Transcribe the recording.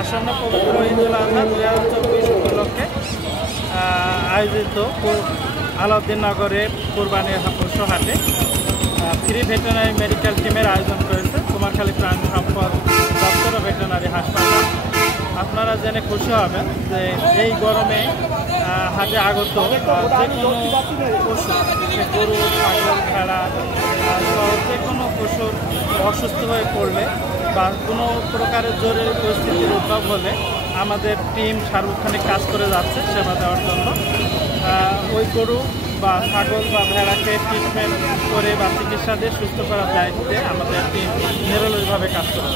আসন্ন পবিত্র ঈদুল আজহা 2024 উপলক্ষে আয়োজিত আলাউদ্দিননগরের কোরবানির পশু হাটে ফ্রি ভেটেরিনারি মেডিকেল টিমের আয়োজন করেছে কুমারখালী প্রাণী সম্পদ দপ্তর ভেটেরিনারি হাসপাতাল। আপনারা জেনে খুশি হবেন যে এই গরমে হাটে আগত যে কোনো পশু, গরু, ছাগল, ভেড়া যে কোনো পশুর অসুস্থ হয়ে পড়লে বা কোনো প্রকারের জরুরি পরিস্থিতির উদ্ভব হলে আমাদের টিম সার্বক্ষণিক কাজ করে যাচ্ছে সেবা দেওয়ার জন্য। ওই গরু বা ছাগল বা ভেড়াকে ট্রিটমেন্ট করে বা চিকিৎসা দিয়ে সুস্থ করার দায়িত্বে আমাদের টিম নিরলসভাবে কাজ করে।